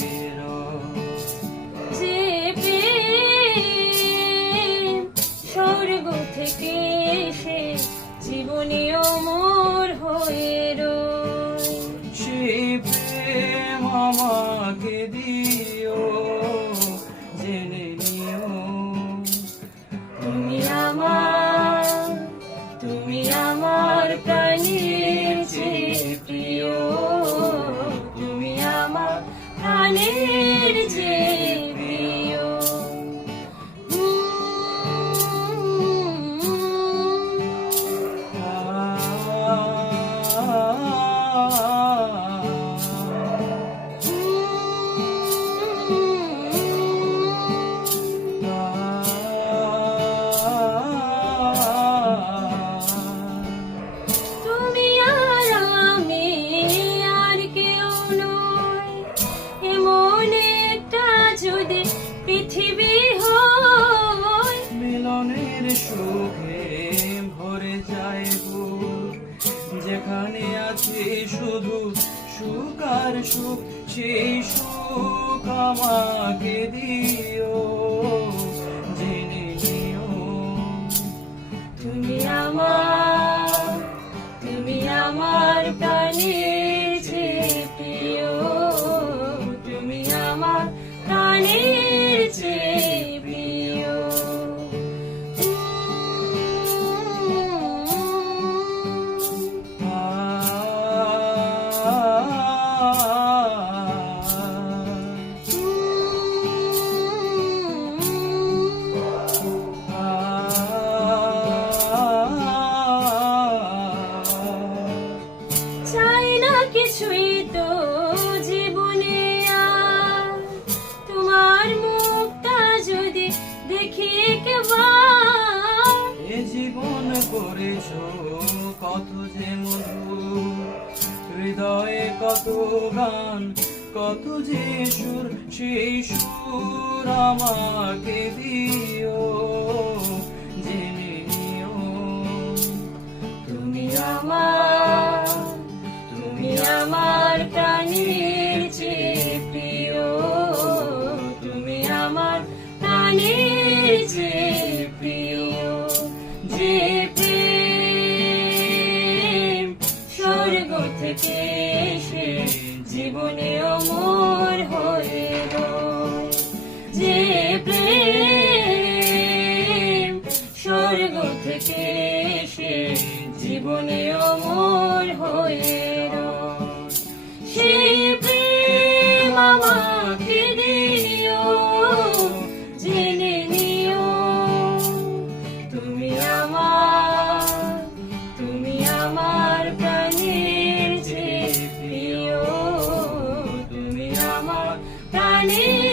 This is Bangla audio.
হয়ে রয়। যে প্রেম স্বর্গ থেকে এসে জীবনে অমর হয়ে রয়। সেই প্রেম আমাকে দিও, জেনে নিও তুমি আমার প্রাণের চেয়ে প্রিয়, তুমি আমার প্রাণের চেয়ে প্রিয়। তুমি আর আমি আর কেউ নয়, এমন একটা যদি পৃথিবী হয়। মিলনের সুখে ভরে যায় বুক, যেখানে আছে শুধু সুখ আর সুখ, সেই সুখ আমাকে দিও, জেনে নিও তুমি আমার প্রাণের চেয়ে প্রিয়, তুমি আমার প্রাণের চেয়ে প্রিয়। চাই না কিছুই তো জীবনে আর, তোমার মুখটা যদি দেখি একবার। এ জীবন করেছো কত যে মধুর, হৃদয়ে কত গান, কত যে সুর, সেই সুর আমাকে দিও, জেনে নিও তুমি আমার প্রাণের চেয়ে প্রিয়, তুমি আমার প্রাণের চেয়ে প্রিয়। যে প্রেম স্বর্গ থেকে এসে জীবনে অমর হয়ে রয়। যে প্রেম স্বর্গ থেকে এসে জীবনে অমর হয়ে রয়। সেই প্রেম আমাকে দিও, জেনে নিও তুমি আমার প্রাণের চেয়ে প্রিয়, তুমি আমার প্রাণের